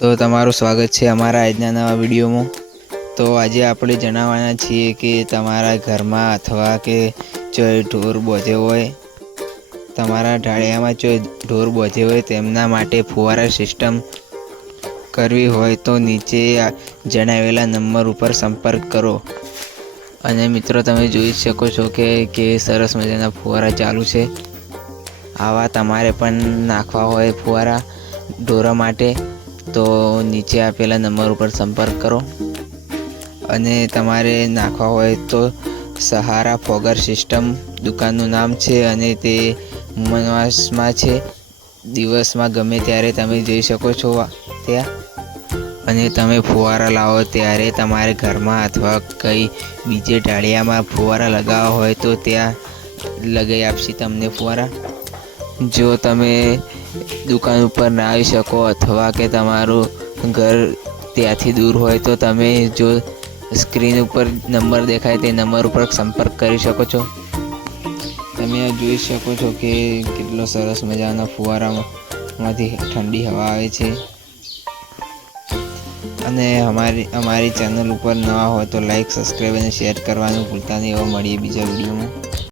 તો તમારું સ્વાગત છે અમારા આજના નવા વિડીયોમાં। તો આજે આપણે જણાવવાના છીએ કે તમારા ઘરમાં અથવા કે જો ઢોર બોધ્યો હોય, તમારા ઢાળિયામાં જો ઢોર બોધ્યો હોય તેમના માટે ફુવારા સિસ્ટમ કરવી હોય તો નીચે જણાવેલા નંબર ઉપર સંપર્ક કરો। અને મિત્રો તમે જોઈ શકો છો કે સરસ મજાના ફુવારા ચાલુ છે। આવા તમારે પણ નાખવા હોય ફુવારા ઢોરો માટે તો નીચે આપેલા નંબર ઉપર સંપર્ક કરો। અને તમારે નાખવા હોય તો સહારા ફોગર સિસ્ટમ દુકાનનું નામ છે અને તે મનવાસમાં છે। દિવસમાં ગમે ત્યારે તમે જઈ શકો છો ત્યાં અને તમે ફુવારા લાવો ત્યારે તમારે ઘરમાં અથવા કંઈ બીજે ઢાળિયામાં ફુવારા લગાવવા હોય તો ત્યાં લગાવી આપશે તમને ફુવારા। જો તમે દુકાન ઉપર ના આવી શકો અથવા કે તમારું ઘર ત્યાંથી દૂર હોય તો તમે જો સ્ક્રીન ઉપર નંબર દેખાય તે નંબર ઉપર સંપર્ક કરી શકો છો। તમે જોઈ શકો છો કે કેટલો સરસ મજાનો ફુવારામાંથી ઠંડી હવા આવે છે। અને અમારી ચેનલ ઉપર નવા હોય તો લાઈક, સબસ્ક્રાઈબ અને શેર કરવાનું ભૂલતા નહીં। એવા મળીએ બીજા વિડીયોમાં।